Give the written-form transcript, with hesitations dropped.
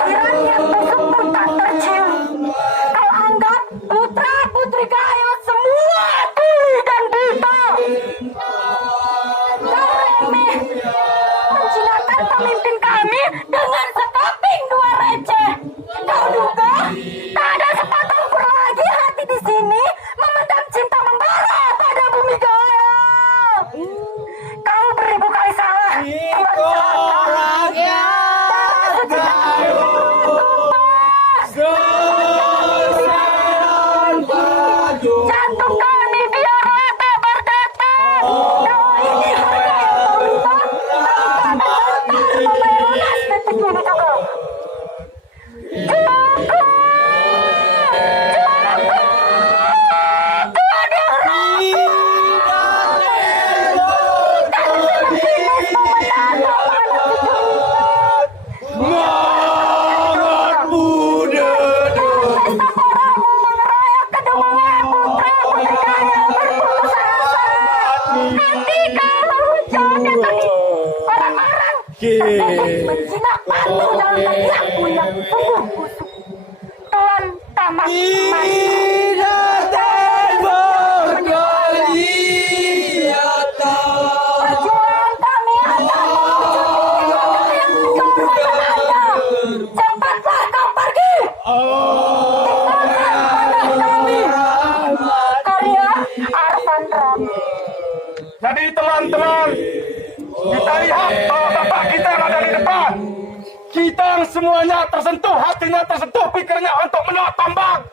Kiranya besok tak tercium. Kau anggap putra putri Gayo semua tuli dan buta. Kau remeh menjinakkan pemimpin kami dengan sekaping dua receh. Kau duga tak ada sepatang pun lagi hati di sini memendam cinta membara pada bumi Gayo. Kau beribu kali salah. Jantung kami biar rata berkata. Kau ini harga yang meminta. Membayar lunas detik ini Joko. Menjinak batu dalam teriakku yang sungguh busuk. Tuan tamat perjuangan kami akan mewujud yang menjorkan Anda. Cepatlah kau pergi. Tinggalkan tanah kami. Karya Arfan Ram. Jadi teman-teman, kita lihat bahwa bapak kita yang ada di depan. Kita yang semuanya tersentuh, hatinya tersentuh, pikirnya untuk menolak Tombak.